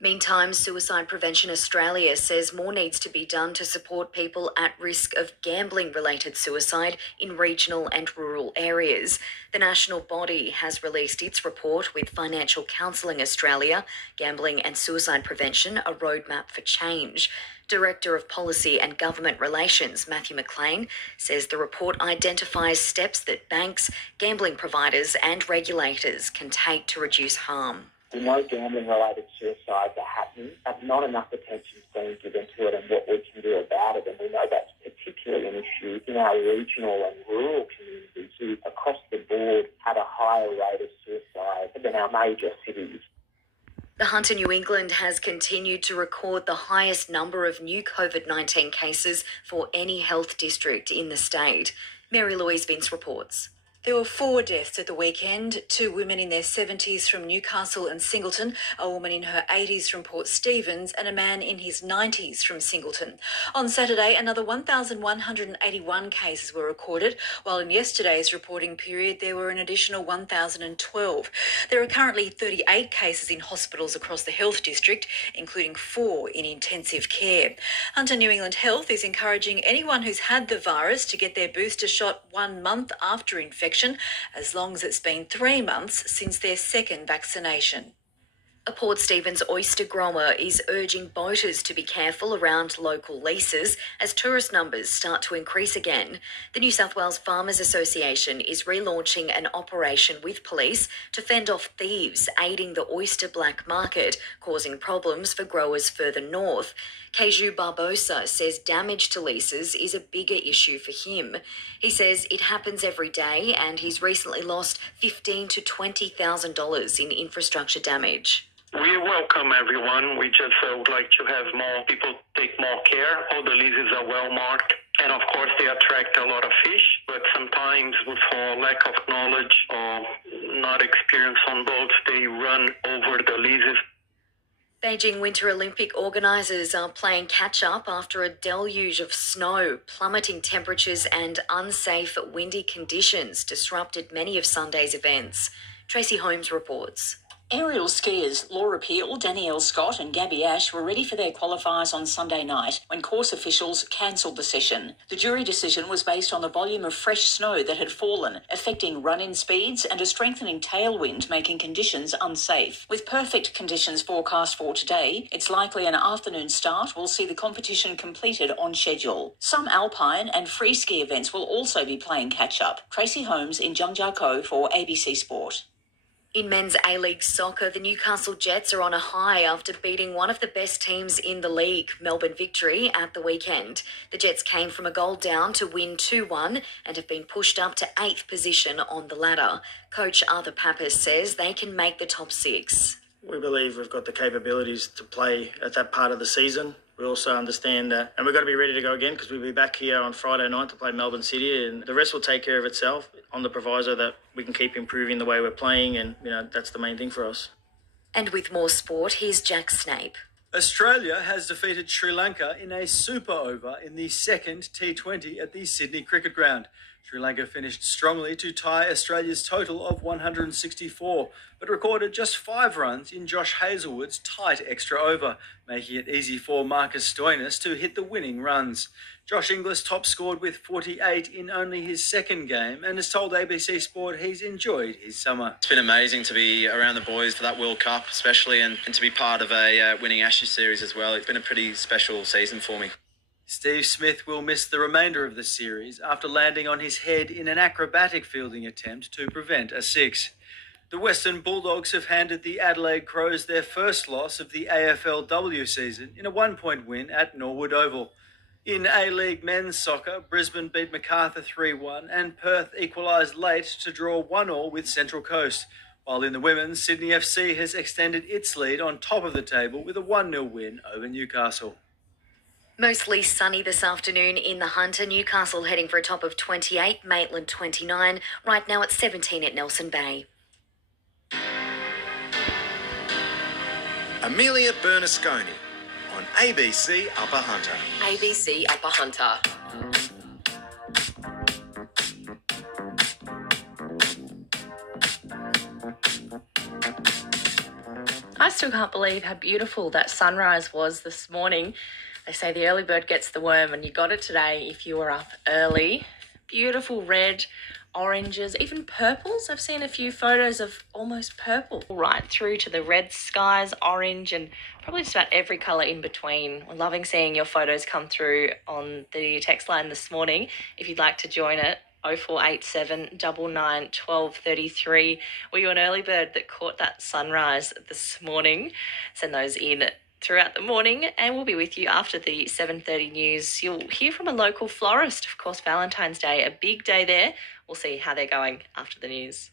Meantime, Suicide Prevention Australia says more needs to be done to support people at risk of gambling-related suicide in regional and rural areas. The national body has released its report with Financial Counselling Australia, Gambling and Suicide Prevention, a roadmap for change. Director of Policy and Government Relations, Matthew McLean, says the report identifies steps that banks, gambling providers and regulators can take to reduce harm. We know gambling-related suicides are happening, but not enough attention is being given to it and what we can do about it. And we know that's particularly an issue in our regional and rural communities who, across the board, have a higher rate of suicide than our major cities. The Hunter New England has continued to record the highest number of new COVID-19 cases for any health district in the state. Mary Louise Vince reports. There were 4 deaths at the weekend, 2 women in their 70s from Newcastle and Singleton, a woman in her 80s from Port Stephens and a man in his 90s from Singleton. On Saturday, another 1,181 cases were recorded, while in yesterday's reporting period there were an additional 1,012. There are currently 38 cases in hospitals across the health district, including 4 in intensive care. Hunter New England Health is encouraging anyone who's had the virus to get their booster shot 1 month after infection, as long as it's been 3 months since their second vaccination. A Port Stephens oyster grower is urging boaters to be careful around local leases as tourist numbers start to increase again. The New South Wales Farmers Association is relaunching an operation with police to fend off thieves aiding the oyster black market, causing problems for growers further north. Keju Barbosa says damage to leases is a bigger issue for him. He says it happens every day and he's recently lost $15,000 to $20,000 in infrastructure damage. We welcome everyone. We just would like to have more people take more care. All the leases are well marked. And of course, they attract a lot of fish, but sometimes for lack of knowledge or not experience on boats, they run over the leases. Beijing Winter Olympic organisers are playing catch-up after a deluge of snow, plummeting temperatures and unsafe windy conditions disrupted many of Sunday's events. Tracy Holmes reports. Aerial skiers Laura Peel, Danielle Scott and Gabby Ash were ready for their qualifiers on Sunday night when course officials cancelled the session. The jury decision was based on the volume of fresh snow that had fallen, affecting run-in speeds and a strengthening tailwind, making conditions unsafe. With perfect conditions forecast for today, it's likely an afternoon start will see the competition completed on schedule. Some alpine and free ski events will also be playing catch-up. Tracy Holmes in Zhangjiakou for ABC Sport. In men's A-League soccer, the Newcastle Jets are on a high after beating one of the best teams in the league, Melbourne Victory, at the weekend. The Jets came from a goal down to win 2-1 and have been pushed up to 8th position on the ladder. Coach Arthur Pappas says they can make the top 6. We believe we've got the capabilities to play at that part of the season. We also understand that, and we've got to be ready to go again because we'll be back here on Friday night to play Melbourne City, and the rest will take care of itself on the proviso that we can keep improving the way we're playing, and that's the main thing for us. And with more sport, here's Jack Snape. Australia has defeated Sri Lanka in a super over in the second T20 at the Sydney Cricket Ground. Sri Lanka finished strongly to tie Australia's total of 164, but recorded just 5 runs in Josh Hazlewood's tight extra over, making it easy for Marcus Stoinis to hit the winning runs. Josh Inglis top scored with 48 in only his second game and has told ABC Sport he's enjoyed his summer. It's been amazing to be around the boys for that World Cup especially and to be part of a winning Ashes series as well. It's been a pretty special season for me. Steve Smith will miss the remainder of the series after landing on his head in an acrobatic fielding attempt to prevent a 6. The Western Bulldogs have handed the Adelaide Crows their first loss of the AFLW season in a 1-point win at Norwood Oval. In A-League men's soccer, Brisbane beat Macarthur 3-1 and Perth equalised late to draw 1-1 with Central Coast. While in the women's, Sydney FC has extended its lead on top of the table with a 1-0 win over Newcastle. Mostly sunny this afternoon in the Hunter. Newcastle heading for a top of 28, Maitland 29. Right now it's 17 at Nelson Bay. Amelia Bernasconi on ABC Upper Hunter. ABC Upper Hunter. I still can't believe how beautiful that sunrise was this morning. They say the early bird gets the worm, and you got it today if you were up early. Beautiful red, oranges, even purples. I've seen a few photos of almost purple. Right through to the red skies, orange, and probably just about every colour in between. We're loving seeing your photos come through on the text line this morning. If you'd like to join it, 0487 99 12 33. Were you an early bird that caught that sunrise this morning? Send those in throughout the morning, and we'll be with you after the 7:30 news. You'll hear from a local florist. Of course, Valentine's Day, a big day there. We'll see how they're going after the news.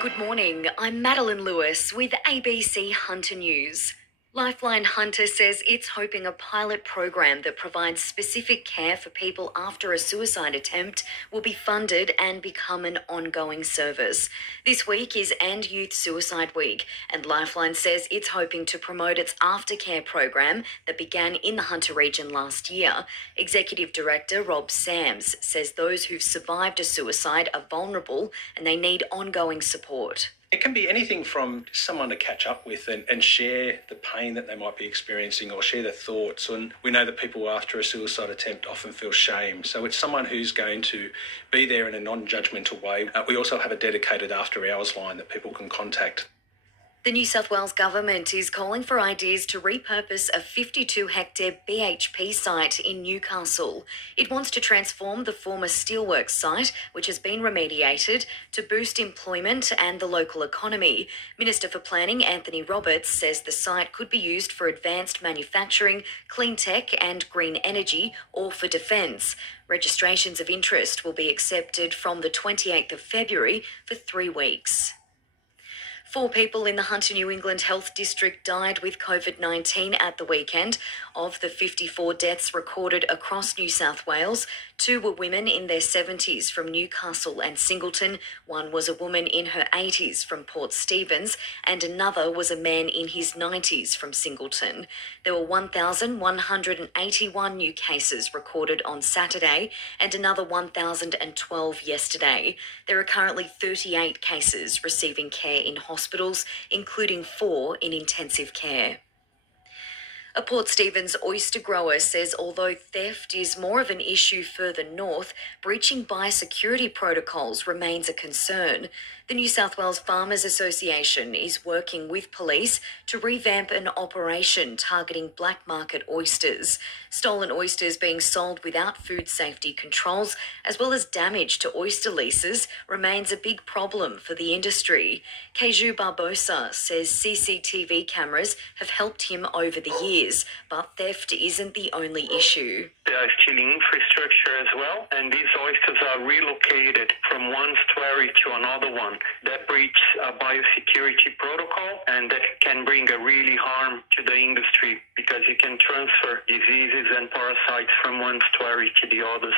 Good morning, I'm Madeline Lewis with ABC Hunter News. Lifeline Hunter says it's hoping a pilot program that provides specific care for people after a suicide attempt will be funded and become an ongoing service. This week is End Youth Suicide Week, and Lifeline says it's hoping to promote its aftercare program that began in the Hunter region last year. Executive Director Rob Sams says those who've survived a suicide are vulnerable and they need ongoing support. It can be anything from someone to catch up with and share the pain that they might be experiencing or share their thoughts. And we know that people after a suicide attempt often feel shame. So it's someone who's going to be there in a non-judgmental way. We also have a dedicated after hours line that people can contact. The New South Wales Government is calling for ideas to repurpose a 52-hectare BHP site in Newcastle. It wants to transform the former steelworks site, which has been remediated, to boost employment and the local economy. Minister for Planning Anthony Roberts says the site could be used for advanced manufacturing, clean tech and green energy, or for defence. Registrations of interest will be accepted from the 28th of February for 3 weeks. 4 people in the Hunter New England Health District died with COVID-19 at the weekend. Of the 54 deaths recorded across New South Wales, 2 were women in their 70s from Newcastle and Singleton. 1 was a woman in her 80s from Port Stephens, and another was a man in his 90s from Singleton. There were 1,181 new cases recorded on Saturday and another 1,012 yesterday. There are currently 38 cases receiving care in hospitals, including 4 in intensive care. A Port Stephens oyster grower says although theft is more of an issue further north, breaching biosecurity protocols remains a concern. The New South Wales Farmers Association is working with police to revamp an operation targeting black market oysters. Stolen oysters being sold without food safety controls, as well as damage to oyster leases, remains a big problem for the industry. Keju Barbosa says CCTV cameras have helped him over the years, but theft isn't the only issue. There is still infrastructure as well, and these oysters are relocated from one estuary to another one. That breaches a biosecurity protocol, and that can bring a really harm to the industry because you can transfer diseases and parasites from one estuary to the others.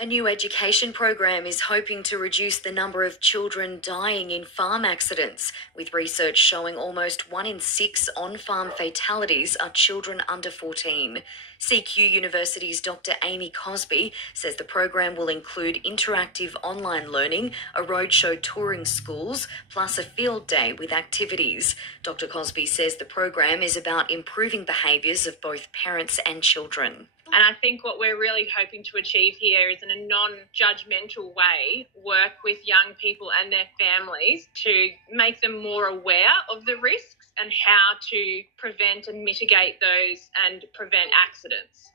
A new education program is hoping to reduce the number of children dying in farm accidents, with research showing almost 1 in 6 on-farm fatalities are children under 14. CQ University's Dr. Amy Cosby says the program will include interactive online learning, a roadshow touring schools, plus a field day with activities. Dr. Cosby says the program is about improving behaviours of both parents and children. And I think what we're really hoping to achieve here is in a non-judgmental way, work with young people and their families to make them more aware of the risks and how to prevent and mitigate those and prevent accidents.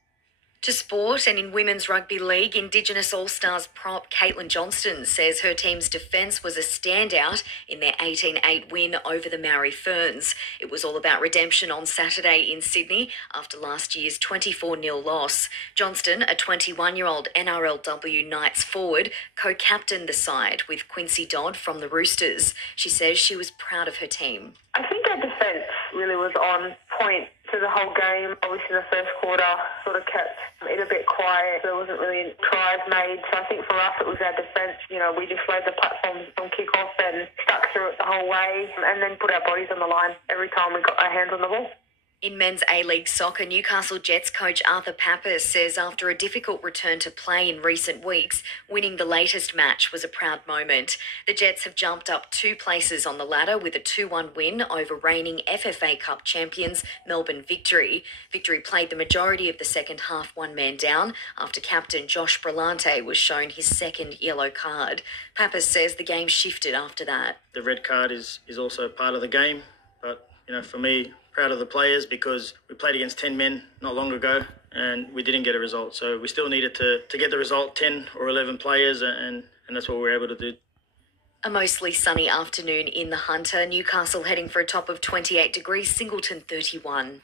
To sport, and in Women's Rugby League, Indigenous All-Stars prop Caitlin Johnston says her team's defence was a standout in their 18-8 win over the Maori Ferns. It was all about redemption on Saturday in Sydney after last year's 24-0 loss. Johnston, a 21-year-old NRLW Knights forward, co-captained the side with Quincy Dodd from the Roosters. She says she was proud of her team. I think our defence really was on point through the whole game. Obviously, the first quarter sort of kept it a bit quiet. There wasn't really tries made. So I think for us, it was our defence. You know, we just laid the platform from kick-off and stuck through it the whole way and then put our bodies on the line every time we got our hands on the ball. In men's A-League soccer, Newcastle Jets coach Arthur Pappas says after a difficult return to play in recent weeks, winning the latest match was a proud moment. The Jets have jumped up 2 places on the ladder with a 2-1 win over reigning FFA Cup champions Melbourne Victory. Victory played the majority of the second half one man down after captain Josh Brillante was shown his second yellow card. Pappas says the game shifted after that. The red card is also part of the game, but, for me, proud of the players because we played against 10 men not long ago and we didn't get a result. So we still needed to get the result, 10 or 11 players, and that's what we were able to do. A mostly sunny afternoon in the Hunter. Newcastle heading for a top of 28 degrees, Singleton 31.